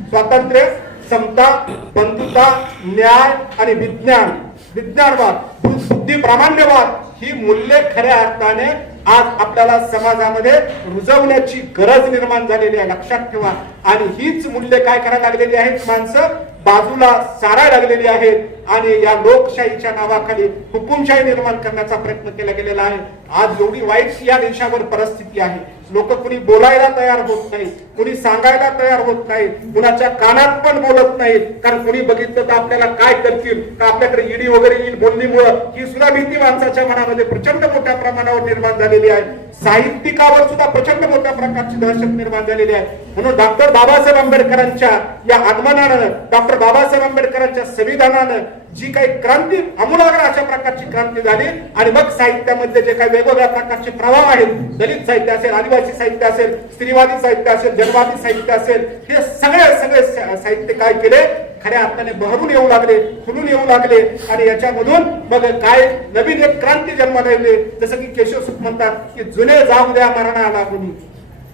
स्वातंत्र्य, समता, बंधुता, न्याय आणि विज्ञानवाद, बुद्धी प्रामाण्यवाद, ही मूल्ये खऱ्या अर्थाने आज आपल्याला समाजामध्ये रुजवण्याची गरज निर्माण झालेली आहे. लक्षात ठेवा. आणि हीच मूल्ये काय करायला लागलेली आहेत, माणसं बाजूला सारायला लागलेली आहेत आणि या लोकशाहीच्या नावाखाली हुकुमशाही निर्माण करण्याचा प्रयत्न केला गेलेला आहे. आज एवढी वाईट या देशावर परिस्थिती आहे. लोक कुणी बोलायला तयार होत नाही, कुणी सांगायला तयार होत नाही, कुणाच्या कानात पण बोलत नाही. कारण कुणी बघितलं तर आपल्याला काय करतील, का आपल्याकडे ईडी वगैरे येईल बोलणीमुळं, ही सुद्धा भीती माणसाच्या मनामध्ये प्रचंड मोठ्या प्रमाणावर निर्माण झालेली आहे. साहित्यिकावर सुद्धा प्रचंड मोठ्या प्रकारची दहशत निर्माण झालेली आहे. म्हणून डॉक्टर बाबासाहेब आंबेडकरांच्या या आगमनानं, डॉक्टर बाबासाहेब आंबेडकरांच्या संविधानानं जी काही क्रांती, आमूलाग्र अशा प्रकारची क्रांती झाली. आणि मग साहित्यामध्ये जे काही वेगवेगळ्या प्रकारचे प्रभाव आहेत, दलित साहित्य असेल, आदिवासी साहित्य असेल, स्त्रीवादी साहित्य असेल, जनवादी साहित्य असेल, हे सगळे साहित्य काय केले, खऱ्या अर्थाने बहरून येऊ लागले, फुलून येऊ लागले. आणि याच्यामधून मग काय नवीन एक क्रांती जन्माला येते. जसं की केशवसुत म्हणतात की जुने जाऊ द्या मरणा लागुनी.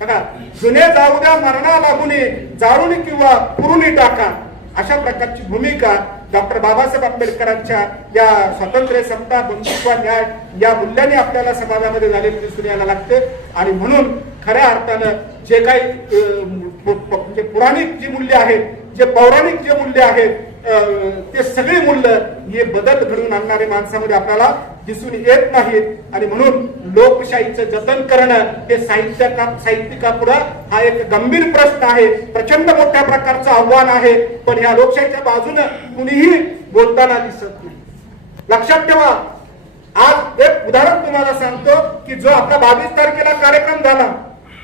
बघा, जुने जाऊ द्या मरणा लागुनी, जाळून किंवा पुरुणी टाका. अशा प्रकारची भूमिका डॉक्टर बाबासाहेब आंबेडकरांच्या या स्वातंत्र्य, समता, बंधुत्व, न्याय या मूल्याने आपल्याला समाजामध्ये झालेली दिसून यायला लागते. आणि म्हणून खऱ्या अर्थानं जे काही म्हणजे पुराणिक जी मूल्य आहेत, जे पौराणिक जे मूल्य आहेत, ते सगळे मूल्य हे बदल घडवून आणणारे माणसामध्ये आपल्याला दिसून येत नाहीत. आणि म्हणून लोकशाहीचं जतन करणं हे साहित्यिकापुढे हा एक गंभीर प्रश्न आहे, प्रचंड मोठ्या प्रकारचं आव्हान आहे. पण या लोकशाहीच्या बाजूने कुणीही बोलताना दिसत नाही. लक्षात ठेवा. आज एक उदाहरण तुम्हाला सांगतो की जो आपला 22 तारखेला कार्यक्रम झाला,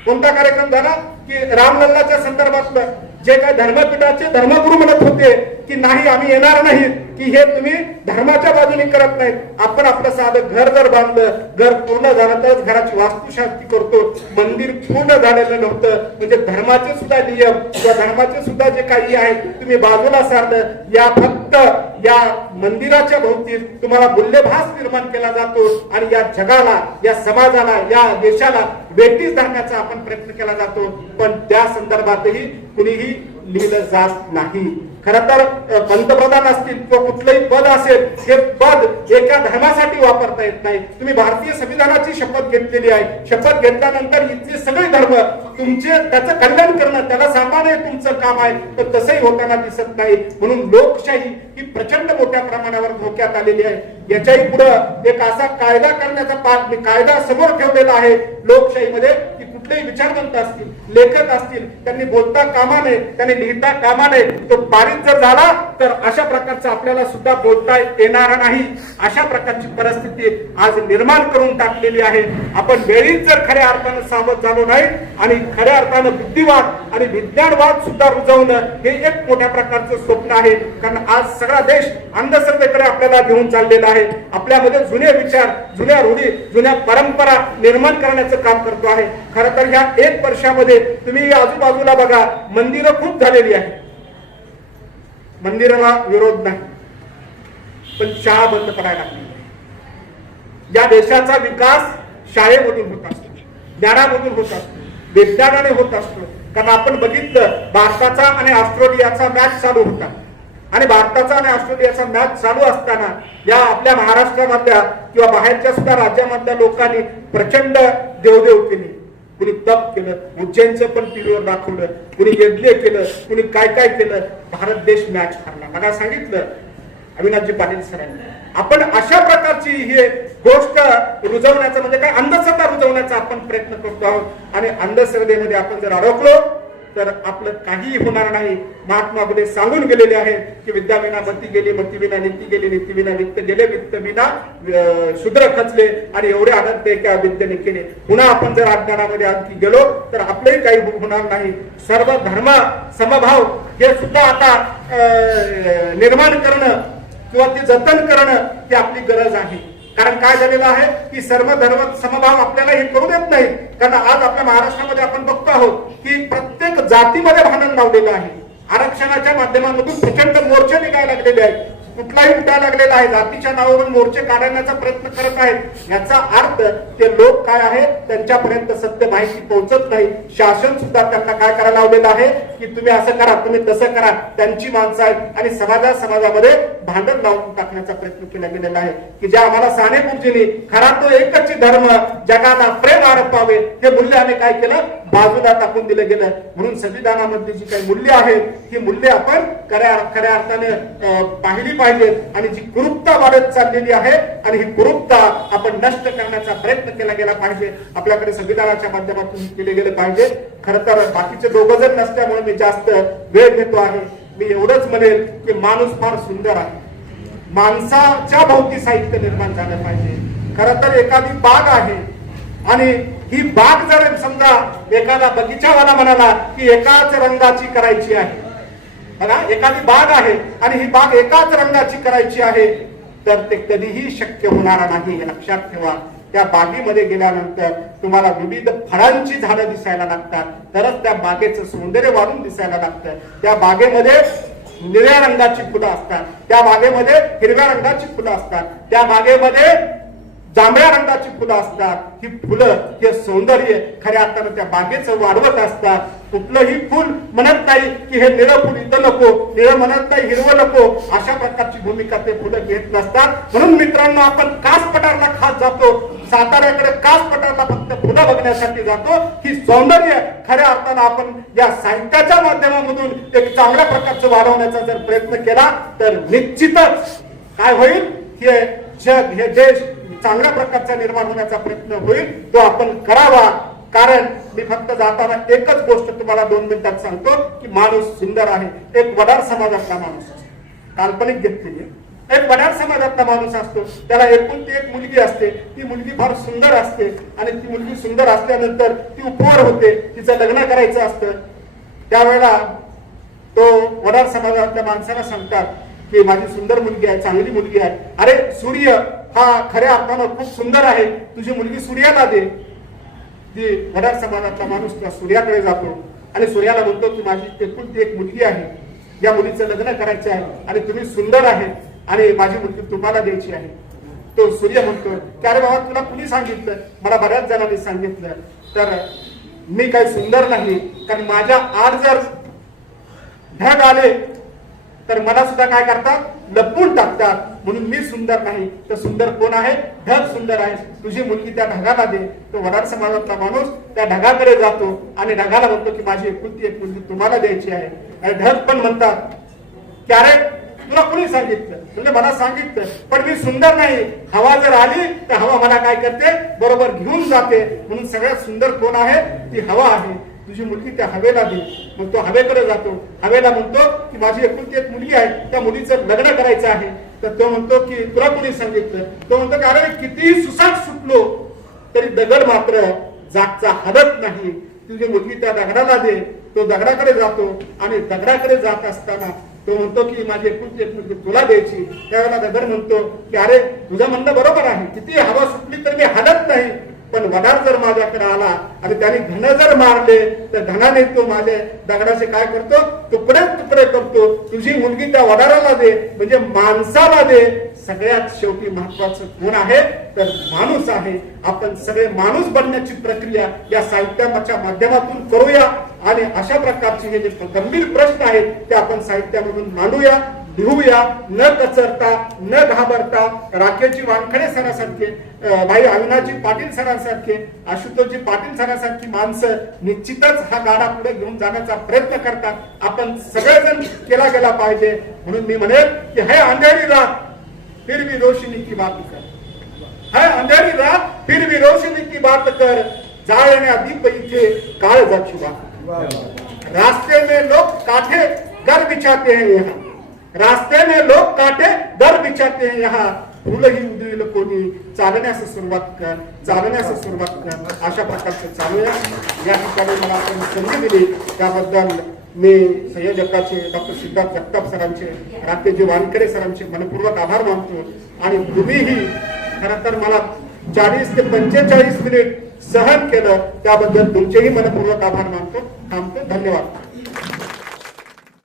कोणता कार्यक्रम झाला की रामलल्लाच्या संदर्भातलं जे काही धर्मपीठाचे धर्मगुरू म्हणत होते की नाही आम्ही येणार नाहीत, की हे तुम्ही धर्माच्या बाजूने करत नाहीत. आपण आपलं साधं घर जर बांधलं, घर पूर्ण झालं तरच घराची वास्तुशांती करतो. मंदिर पूर्ण झालेलं नव्हतं म्हणजे धर्माचे सुद्धा नियम किंवा धर्माचे सुद्धा जे काही आहे तुम्ही बाजूला सारलं. या फक्त या मंदिराच्या भोवती तुम्हाला मूल्यभास निर्माण केला जातो आणि या जगाला, या समाजाला, या देशाला वेठीस धरण्याचा आपण प्रयत्न केला जातो. पण त्या संदर्भातही कुणीही लिहिलं जात नाही. खरं तर पंतप्रधान असतील किंवा कुठलंही पद असेल, हे पद एका धर्मासाठी वापरता येत नाही. तुम्ही भारतीय संविधानाची शपथ घेतलेली आहे. शपथ घेतल्यानंतर इथले सगळे धर्म तुमचे त्याचं कल्याण करणं, त्याला सांभाळणे तुमचं काम आहे, तर तसंही होताना दिसत नाही. म्हणून लोकशाही ही प्रचंड मोठ्या प्रमाणावर धोक्यात आलेली आहे. याच्याही पुढे एक असा कायदा करण्याचा कायदा समोर ठेवलेला आहे लोकशाहीमध्ये, की कुठलेही विचारवंत असतील, लेखक असतील, त्यांनी बोलता कामा नये, त्यांनी लिहिता कामा नये. तो पारित जर झाला तर अशा प्रकारचं आपल्याला सुद्धा बोलता येणार नाही. अशा प्रकारची परिस्थिती आज निर्माण करून टाकलेली आहे. आपण वेळीच जर खऱ्या अर्थानं सावध झालो नाही आणि खऱ्या अर्थानं बुद्धिवाद आणि विज्ञानवाद सुद्धा रुजवणं हे एक मोठ्या प्रकारचं स्वप्न आहे. कारण आज सगळा देश अंधश्रद्धेकडे आपल्याला घेऊन चाललेला आहे. आपल्यामध्ये जुने विचार, जुन्या रूढी, जुन्या परंपरा निर्माण करण्याचं काम करतो आहे. खरं तर ह्या 1 वर्षामध्ये तुम्ही आजूबाजूला बघा, मंदिरं खूप झालेली आहे, मंदिराला विरोध नाही, पण शाळा बंद करायला लागली. या देशाचा विकास शाळेमधून होत असतो, ज्ञानामधून होत असतो, विज्ञानाने होत असतो. कारण आपण बघितलं, भारताचा आणि ऑस्ट्रेलियाचा मॅच चालू होता आणि भारताचा आणि ऑस्ट्रेलियाचा मॅच चालू असताना या आपल्या महाराष्ट्रामधल्या किंवा बाहेरच्या सुद्धा राज्यामधल्या लोकांनी प्रचंड देवदेव केली. कुणी तप केलं, उज्जैनचं पण टीव्हीवर दाखवलं, कुणी यज्ञ केलं, कुणी काय काय केलं. भारत देश मॅच हरला. मला सांगितलं अविनाशजी पाटील सरांनी, आपण अशा प्रकारची ही गोष्ट रुजवण्याचा म्हणजे काय, अंधश्रद्धा रुजवण्याचा आपण प्रयत्न करतो आहोत. आणि अंधश्रद्धेमध्ये आपण जर अडकलो तर आपलं काहीही होणार नाही. महात्मा फुले सांगून गेलेले आहेत की विद्या विना मती गेली, मती विना नीती गेली, नीती विना वित्त गेले, वित्त विना शूद्र खचले आणि एवढे अनंत एका विद्येने केले. पुन्हा आपण जर अज्ञानामध्ये आणखी गेलो तर आपलंही काही होणार नाही. सर्व धर्म समभाव हे सुद्धा आता निर्माण करणं किंवा ते जतन करणं ही आपली गरज आहे. कारण काय झालेलं आहे की सर्व धर्म समभाव आपल्याला हे करू देत नाही. कारण आज आपल्या महाराष्ट्रामध्ये आपण बघतो आहोत की प्रत्येक जातीमध्ये भांडण लावलेलं आहे. आरक्षणाच्या माध्यमातून प्रचंड मोर्चे निघायला लागलेले आहेत, कुठलाही उठायला लागलेला आहे, जातीच्या नावावरून मोर्चे काढण्याचा प्रयत्न करत आहेत. याचा अर्थ ते लोक काय आहेत, त्यांच्यापर्यंत सत्य माहिती पोहोचत नाही. शासन सुद्धा त्यांना काय करायला लावलेलं आहे की तुम्ही असं करा, तुम्ही तसं करा, त्यांची माणसं आहेत आणि समाजामध्ये भांडण लावून टाकण्याचा प्रयत्न केला गेलेला आहे. की ज्या आम्हाला साने गुरुजींनी खरा तो एकच धर्म जगाला प्रेम आरोपावे हे मूल्याने काय केलं, बाजूला टाकून दिलं गेलं. म्हणून संविधानामध्ये जी काही मूल्य आहेत ही मूल्य आपण खऱ्या अर्थाने पाहिली पाहिजेत. आणि जी कुरूपता वाढत चाललेली आहे आणि ही कुरूपता आपण नष्ट करण्याचा प्रयत्न केला गेला पाहिजे. आपल्याकडे संविधानाच्या माध्यमातून केले गेले पाहिजे. खरं तर बाकीचे दोघं जण नसल्यामुळे मी जास्त वेळ घेतो आहे. मी एवढंच म्हणेल की माणूस फार सुंदर आहे, माणसाच्या भोवती साहित्य निर्माण झालं पाहिजे. खरं तर एखादी बाग आहे आणि ही बाग जर समजा एखादा बगीचावाला म्हणाला की एकाच रंगाची करायची आहे, एखादी बाग आहे आणि ही बाग एकाच रंगाची करायची आहे, तर ते कधीही शक्य होणार नाही. हे लक्षात ठेवा. त्या बागेमध्ये गेल्यानंतर तुम्हाला विविध फळांची झाडं दिसायला लागतात, तरच त्या बागेचं सौंदर्य वाढून दिसायला लागतं. त्या बागेमध्ये निळ्या रंगाची फुलं असतात, त्या बागेमध्ये हिरव्या रंगाची फुलं असतात, त्या बागेमध्ये जांभळ्या रंगाची फुलं असतात. ही फुलं हे सौंदर्य खऱ्या अर्थानं त्या बागेचं वाढवत असतात. कुठलंही फुल म्हणत नाही की हे निळं फुल इथं नको, निळं म्हणत नाही हिरवं नको, अशा प्रकारची भूमिका ते फुलं घेत नसतात. म्हणून मित्रांनो, आपण कास पठारला खास जातो, साताऱ्याकडे कास पठारला फक्त फुलं बघण्यासाठी जातो. ही सौंदर्य खऱ्या अर्थानं आपण या साहित्याच्या माध्यमामधून एक चांगल्या प्रकारचं वाढवण्याचा जर प्रयत्न केला तर निश्चितच काय होईल, हे जग, हे देश चांगल्या प्रकारचा निर्माण होण्याचा प्रयत्न होईल. तो आपण करावा. कारण मी फक्त जाताना एकच गोष्ट तुम्हाला 2 मिनिटात सांगतो की माणूस सुंदर आहे. एक वडार समाजातला माणूस असतो, काल्पनिक घेतलेली, एक वडार समाजातला माणूस असतो, त्याला एकुलती एक मुलगी असते. ती मुलगी फार सुंदर असते आणि ती मुलगी सुंदर असल्यानंतर ती उपवर होते, तिचं लग्न करायचं असतं. त्यावेळेला तो वडार समाजातल्या माणसाला सांगतात की माझी सुंदर मुलगी आहे, चांगली मुलगी आहे. अरे सूर्य हा खऱ्या अर्थानं खूप सुंदर आहे, तुझी मुलगी सूर्याला दे. ती वडार समाजातला माणूस त्या सूर्याकडे जातो आणि सूर्याला म्हणतो की माझी एकुलती एक मुलगी आहे, या मुलीचं लग्न करायचं आहे आणि तुम्ही सुंदर आहे आणि माझी मुलगी तुम्हाला द्यायची आहे. तो सूर्य म्हणतो की अरे बाबा, तुला कुणी सांगितलं? मला बऱ्याच जणांनी सांगितलं. तर मी काही सुंदर नाही, कारण माझ्या आड जर ढग आले तर मला सुद्धा काय करतात, लपवून टाकतात. म्हणून मी सुंदर नाही तर सुंदर कोण आहे, ढग सुंदर आहे. तुझी मुलगी त्या ढगाला दे. तो वडार समाजातला माणूस त्या ढगाकडे जातो आणि ढगाला म्हणतो की माझी एकुलती एक मुलगी तुम्हाला द्यायची आहे. आणि ढग पण म्हणतात की अरे तुला कोणी सांगितलं, म्हणजे मला सांगितलं पण मी सुंदर नाही. हवा जर आली तर हवा मला काय करते, बरोबर घेऊन जाते. म्हणून सगळ्यात सुंदर कोण आहे, ती हवा आहे. तुझी मुलगी त्या हवेला दे. मग तो हवेकडे जातो. हवेला म्हणतो की माझी एकुलती एक मुलगी आहे, त्या मुलीचं लग्न करायचं आहे. तर तो म्हणतो की तुला कोणी सांगितलं. तो म्हणतो की अरे कितीही सुसाट सुटलो तरी दगड मात्र जागचा हलत नाही. तुझी मुलगी त्या दगडाला दे. तो दगडाकडे जातो आणि दगडाकडे जात असताना तो म्हणतो की माझी एकुलती एक मुलगी तुला द्यायची. त्यावेळेला दगड म्हणतो की अरे तुझं म्हणणं बरोबर आहे, किती हवा सुटली तर मी हलत नाही. पण वडार जर माझ्याकडे आला आणि त्याने धन जर मारले तर धनाने तो माझ्या दगडाचे काय करतो, तुकडे तुकडे करतो. तुझी मुलगी त्या वडाराला दे, म्हणजे माणसाला दे. सगळ्यात शेवटी महत्वाचं कोण आहे, तर माणूस आहे. आपण सगळे माणूस बनण्याची प्रक्रिया या साहित्याच्या माध्यमातून करूया. आणि अशा प्रकारचे हे जे गंभीर प्रश्न आहेत ते आपण साहित्यामधून मांडूया, लिहूया, न कचरता न घाबरता. राकेशजी वानखडे सरांसारखे, भाई अविनाशजी पाटील सरांसारखे, आशुतोषजी पाटील सरांसारखी माणसं निश्चितच हा गाडा पुढे घेऊन जाण्याचा प्रयत्न करतात. आपण सगळेजण केला गेला पाहिजे. म्हणून मी म्हणेल की है अंधेरी रात फिर भी रोशनी की बात कर, है अंधेरी रात फिर भी रोशनी की बात कर, जाळण्या दीप इथे काळजाची बात. रास्ते में लोग काठे घर बिछाते हैं यहाँ, रास्ते में लोग काटे दर बिछाते हैं यहाँ. फुलही उधळील कोणी, चालण्यास सुरुवात कर, चालण्यास सुरुवात कर. अशा प्रकारचं चालूया. या ठिकाणी मला आपण संधी दिली त्याबद्दल मी संयोजकाचे डॉक्टर सिद्धार्थ जगताप सरांचे, राकेशजी वानखडे सरांचे मनपूर्वक आभार मानतो. आणि तुम्हीही खरं तर मला 40 ते 45 मिनिट सहन केलं त्याबद्दल तुमचेही मनपूर्वक आभार मानतो. थांबतो. धन्यवाद.